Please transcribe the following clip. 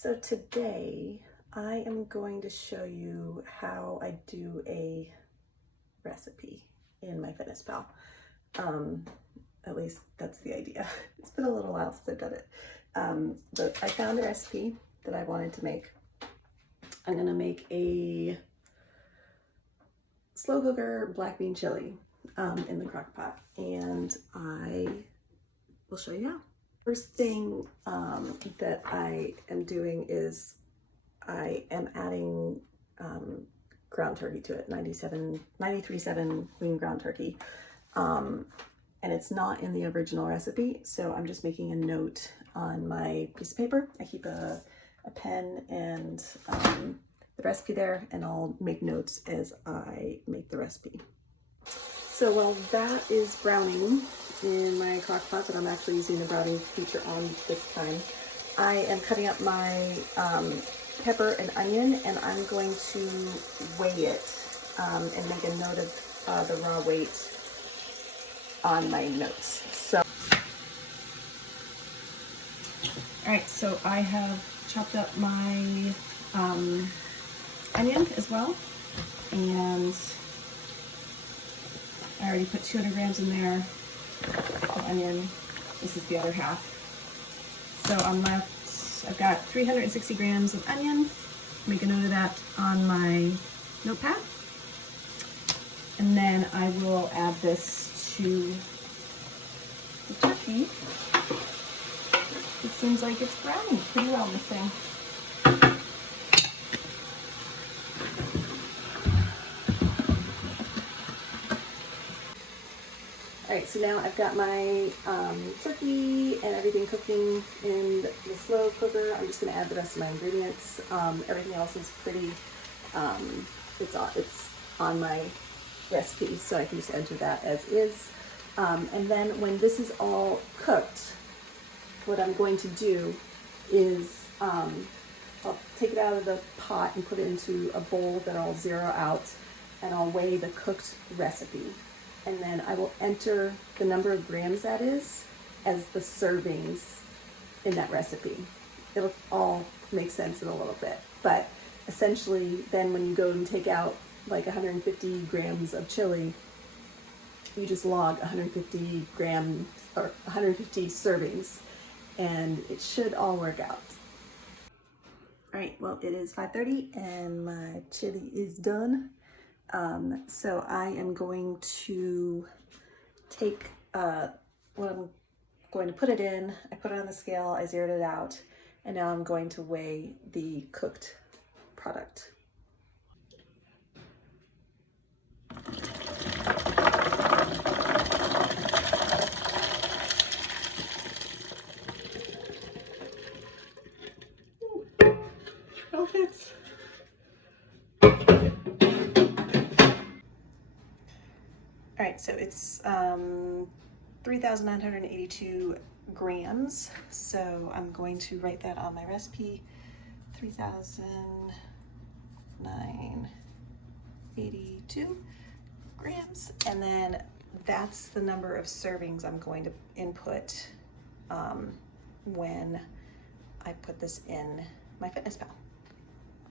So today I am going to show you how I do a recipe in MyFitnessPal. At least that's the idea. It's been a little while since I've done it. But I found a recipe that I wanted to make. I'm gonna make a slow cooker black bean chili in the crock pot, and I will show you how. First thing that I am doing is I am adding ground turkey to it, 93.7 lean ground turkey. And it's not in the original recipe, so I'm just making a note on my piece of paper. I keep a pen and the recipe there, and I'll make notes as I make the recipe. So while that is browning in my crock pot that I'm actually using the browning feature on this time, I am cutting up my pepper and onion, and I'm going to weigh it and make a note of the raw weight on my notes. So, all right, so I have chopped up my onion as well, and I already put 200 grams in there of onion. This is the other half. So on left, I've got 360 grams of onion. Make a note of that on my notepad. And then I will add this to the turkey. It seems like it's browning pretty well, this thing. All right, so now I've got my turkey and everything cooking in the slow cooker. I'm just gonna add the rest of my ingredients. Everything else is pretty, it's on my recipe, so I can just enter that as is. And then when this is all cooked, what I'm going to do is I'll take it out of the pot and put it into a bowl that I'll zero out, and I'll weigh the cooked recipe. And then I will enter the number of grams that is as the servings in that recipe. It'll all make sense in a little bit, but essentially then when you go and take out like 150 grams of chili, you just log 150 grams or 150 servings, and it should all work out. All right, well, it is 5:30 and my chili is done. So I am going to take what I'm going to put it in. I put it on the scale, I zeroed it out, and now I'm going to weigh the cooked product. All fits. All right, so it's 3,982 grams. So I'm going to write that on my recipe, 3,982 grams. And then that's the number of servings I'm going to input when I put this in MyFitnessPal.